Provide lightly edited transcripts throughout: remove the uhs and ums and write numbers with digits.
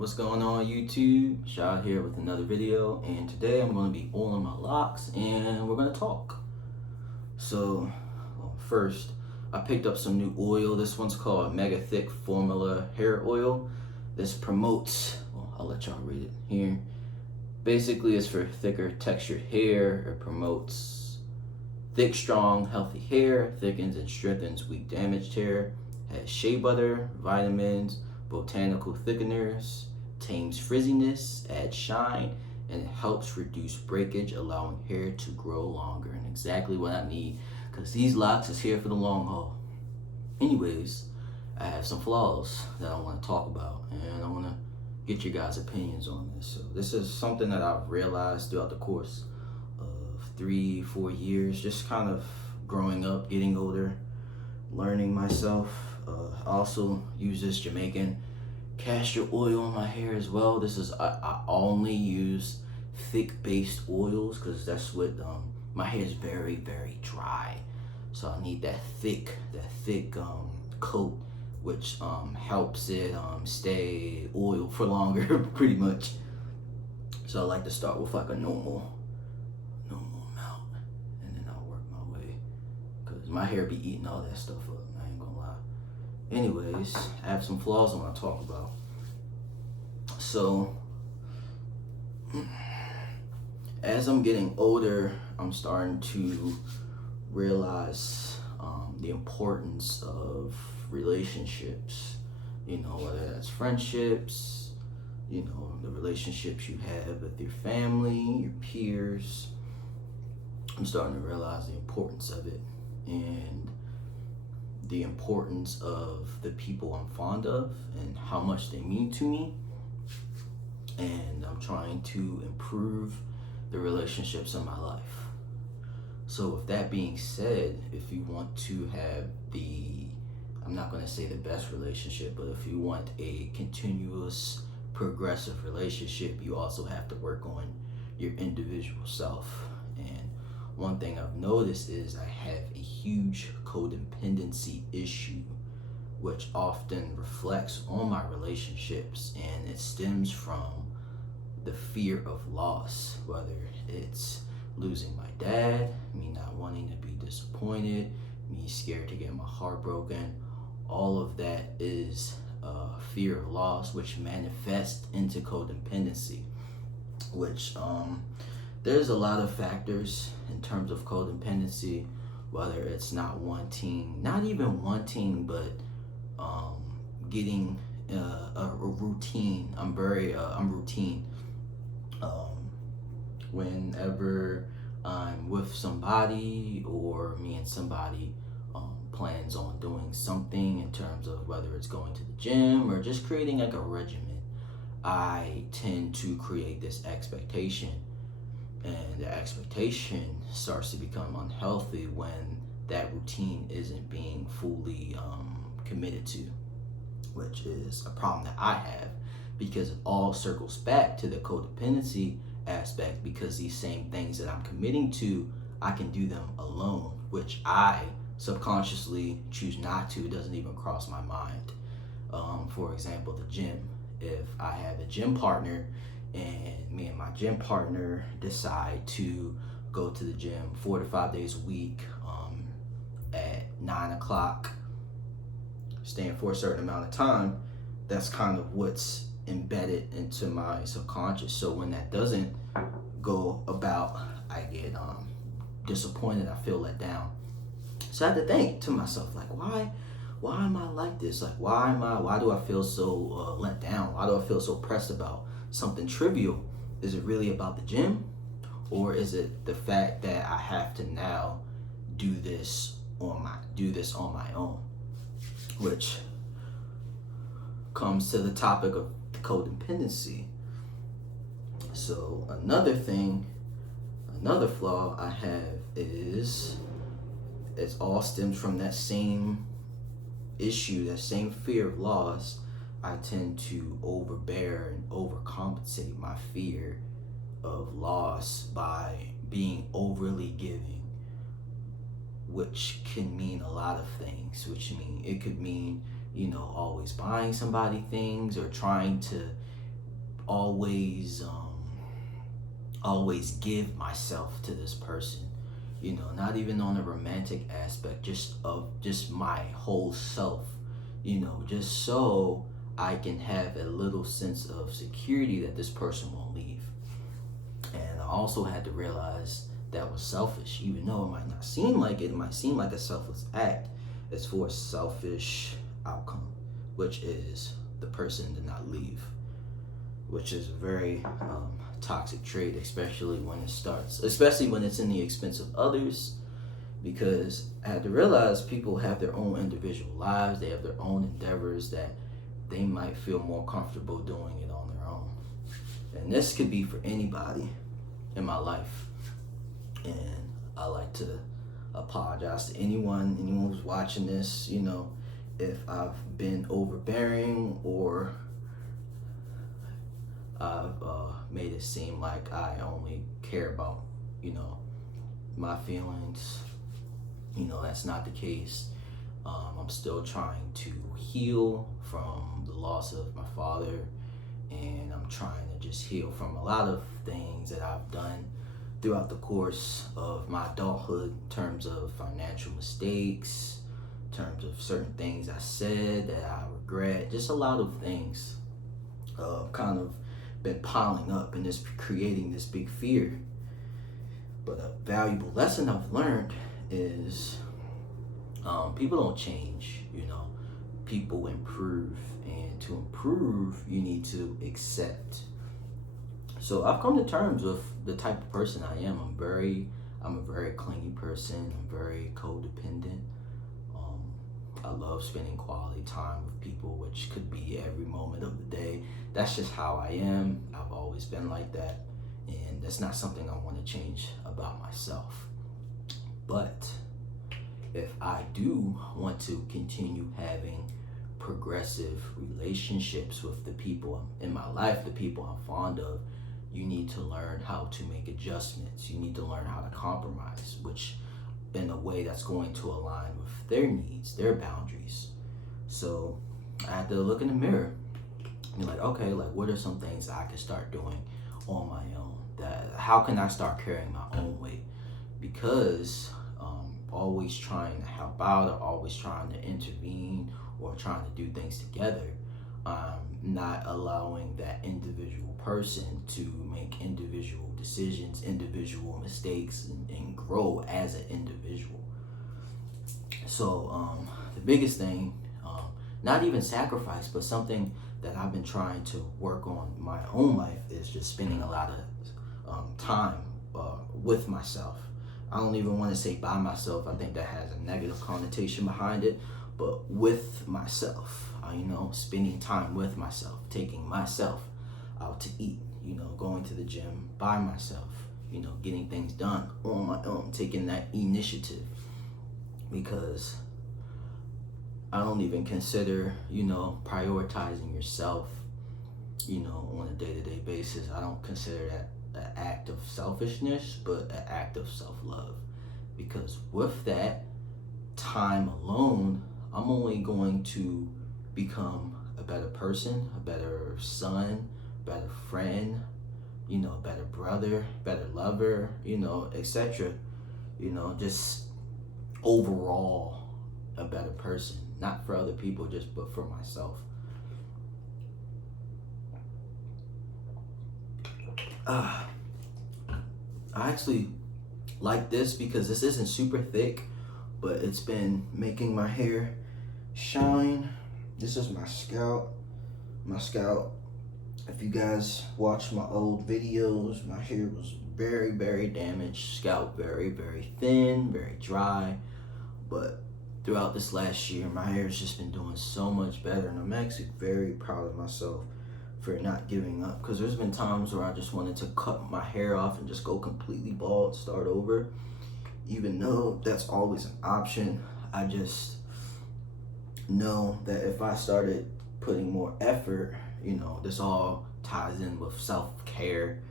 What's going on YouTube? Shad here with another video, and today I'm going to be oiling my locks and we're going to talk. First, I picked up some new oil. This one's called Mega Thick Formula Hair Oil. This promotes, I'll let y'all read it here. Basically, it's for thicker textured hair. It promotes thick, strong, healthy hair, thickens and strengthens weak, damaged hair, has shea butter, vitamins, botanical thickeners, tames frizziness, adds shine, and it helps reduce breakage, allowing hair to grow longer. And exactly what I need, because these locks is here for the long haul. Anyways, I have some flaws that I want to talk about, and I want to get your guys' opinions on this. So this is something that I've realized throughout the course of 3-4 years, just kind of growing up, getting older, learning myself. I also use this Jamaican castor oil on my hair as well. This is I only use thick based oils because that's what my hair is very dry, so I need that thick coat, which helps it stay oil for longer pretty much. So I like to start with like a normal amount, and then I'll work my way, because my hair be eating all that stuff up, I ain't gonna lie. Anyways, I have some flaws I want to talk about. So, as I'm getting older, I'm starting to realize the importance of relationships. You know, whether that's friendships, you know, the relationships you have with your family, your peers. I'm starting to realize the importance of it, and the importance of the people I'm fond of and how much they mean to me. And I'm trying to improve the relationships in my life. So with that being said, if you want to have I'm not going to say the best relationship, but if you want a continuous, progressive relationship, you also have to work on your individual self. And one thing I've noticed is I have a huge codependency issue, which often reflects on my relationships, and it stems from the fear of loss, whether it's losing my dad, me not wanting to be disappointed, me scared to get my heart broken. All of that is fear of loss, which manifests into codependency, which there's a lot of factors in terms of codependency, whether it's not even wanting, but getting a routine. I'm routine. Whenever I'm with somebody, or me and somebody plans on doing something in terms of whether it's going to the gym or just creating like a regimen, I tend to create this expectation, and the expectation starts to become unhealthy when that routine isn't being fully committed to, which is a problem that I have, because it all circles back to the codependency aspect, because these same things that I'm committing to, I can do them alone, which I subconsciously choose not to. It doesn't even cross my mind. For example, the gym. If I have a gym partner and me and my gym partner decide to go to the gym 4 to 5 days a week at 9 o'clock, staying for a certain amount of time, that's kind of what's embedded into my subconscious. So when that doesn't go about, I get disappointed, I feel let down. So I have to think to myself, like, why am I like this? Like, why do I feel so let down? Why do I feel so pressed about something trivial? Is it really about the gym? Or is it the fact that I have to now do this on my own? Which comes to the topic of codependency. So another flaw I have is, it all stems from that same issue, that same fear of loss. I tend to overbear and overcompensate my fear of loss by being overly giving, which can mean a lot of things. It could mean, always buying somebody things, or trying to always give myself to this person, not even on a romantic aspect, just my whole self, just so I can have a little sense of security that this person won't leave. And I also had to realize that was selfish, even though it might not seem like it might seem like a selfless act. It's for a selfish outcome, which is the person did not leave, which is a very toxic trait, especially when it's in the expense of others. Because I had to realize people have their own individual lives, they have their own endeavors that they might feel more comfortable doing it on their own. And this could be for anybody in my life. And I like to apologize to anyone who's watching this, if I've been overbearing or I've made it seem like I only care about, my feelings. That's not the case. I'm still trying to heal from the loss of my father, and I'm trying to just heal from a lot of things that I've done throughout the course of my adulthood, in terms of financial mistakes, in terms of certain things I said that I regret, just a lot of things kind of been piling up and just creating this big fear. But a valuable lesson I've learned is people don't change, people improve, and to improve you need to accept. So I've come to terms with the type of person I am. I'm a very clingy person. I'm very codependent. I love spending quality time with people, which could be every moment of the day. That's just how I am. I've always been like that, and that's not something I want to change about myself. But if I do want to continue having progressive relationships with the people in my life, the people I'm fond of, you need to learn how to make adjustments. You need to learn how to compromise, which in a way that's going to align with their needs, their boundaries. So I had to look in the mirror and like, okay, like what are some things I can start doing on my own? How can I start carrying my own weight? Because always trying to help out or always trying to intervene or trying to do things together, not allowing that individual person to make individual decisions, individual mistakes, and grow as an individual. So the biggest thing, not even sacrifice, but something that I've been trying to work on in my own life, is just spending a lot of time with myself. I don't even want to say by myself. I think that has a negative connotation behind it. But with myself, spending time with myself, taking myself out to eat, going to the gym by myself, getting things done on my own, taking that initiative. Because I don't even consider, prioritizing yourself, on a day-to-day basis. I don't consider that an act of selfishness, but an act of self-love. Because with that time alone, I'm only going to become a better person, a better son, better friend, better brother, better lover, etc. Just overall a better person, not for other people, but for myself. I actually like this because this isn't super thick, but it's been making my hair shine. This is my scalp. If you guys watch my old videos, my hair was very, very damaged. Scalp very, very thin, very dry. But throughout this last year, my hair has just been doing so much better, and I'm actually very proud of myself for not giving up. Because there's been times where I just wanted to cut my hair off and just go completely bald, start over. Even though that's always an option, I just know that if I started putting more effort, this all ties in with self-care,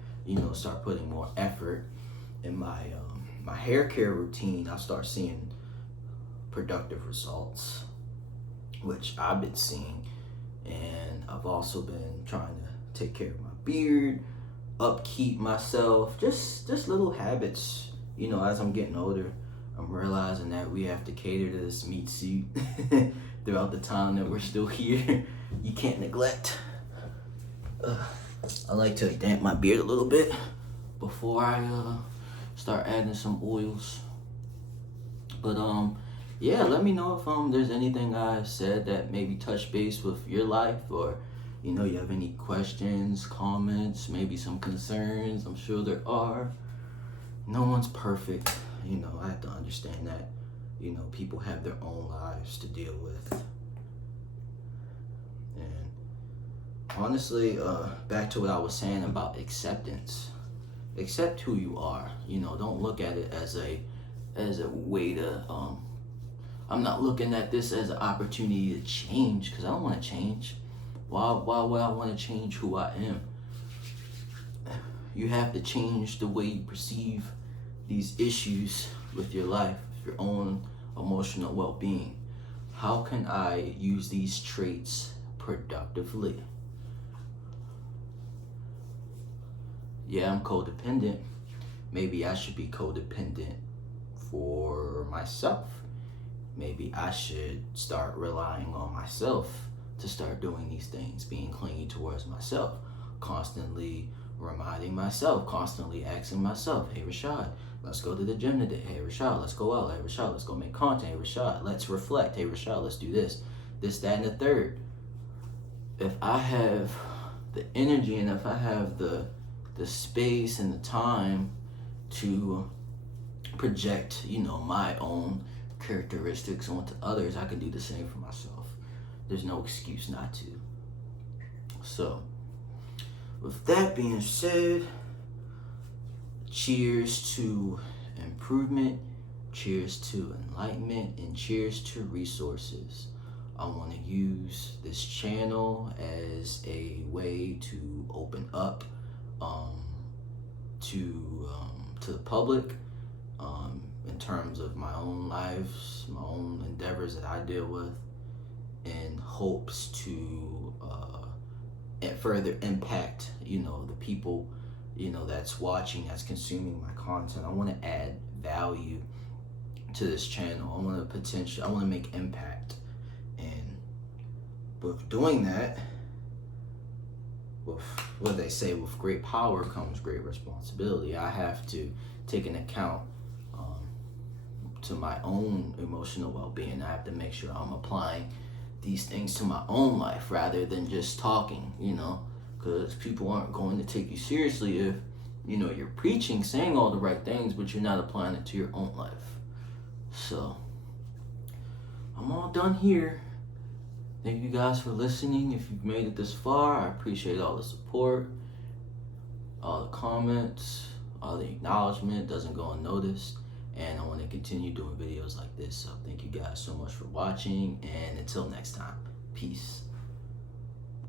start putting more effort in my my hair care routine, I'll start seeing productive results, which I've been seeing. And I've also been trying to take care of my beard, upkeep myself, just little habits. You know, as I'm getting older, I'm realizing that we have to cater to this meat suit throughout the time that we're still here. You can't neglect. I like to damp my beard a little bit before I start adding some oils. But yeah, let me know if there's anything I said that maybe touch base with your life, or you know, you have any questions, comments, maybe some concerns. I'm sure there are. No one's perfect. You know, I have to understand that, you know, people have their own lives to deal with. And honestly, back to what I was saying about acceptance. Accept who you are. You know, don't look at it as a way to I'm not looking at this as an opportunity to change, because I don't want to change. Why would I want to change who I am? You have to change the way you perceive these issues with your life, your own emotional well-being. How can I use these traits productively? Yeah, I'm codependent. Maybe I should be codependent for myself. Maybe I should start relying on myself to start doing these things, being clingy towards myself, constantly reminding myself, constantly asking myself, hey Rashad, let's go to the gym today. Hey Rashad, let's go out. Hey Rashad, let's go make content. Hey Rashad, let's reflect. Hey Rashad, let's do this, that, and the third. If I have the energy and if I have the space and the time to project, you know, my own characteristics onto others, I can do the same for myself. There's no excuse not to. So, with that being said, cheers to improvement, cheers to enlightenment, and cheers to resources. I want to use this channel as a way to open up to the public in terms of my own lives, my own endeavors that I deal with, in hopes to further impact, you know, the people, you know, that's watching, that's consuming my content. I want to add value to this channel. I want to make impact, and with doing that, with what they say, with great power comes great responsibility. I have to take an account to my own emotional well-being. I have to make sure I'm applying these things to my own life rather than just talking, you know, because people aren't going to take you seriously if, you know, you're preaching, saying all the right things, but you're not applying it to your own life. So, I'm all done here. Thank you guys for listening. If you've made it this far, I appreciate all the support, all the comments, all the acknowledgement. Doesn't go unnoticed. And I want to continue doing videos like this. So thank you guys so much for watching. And until next time, peace.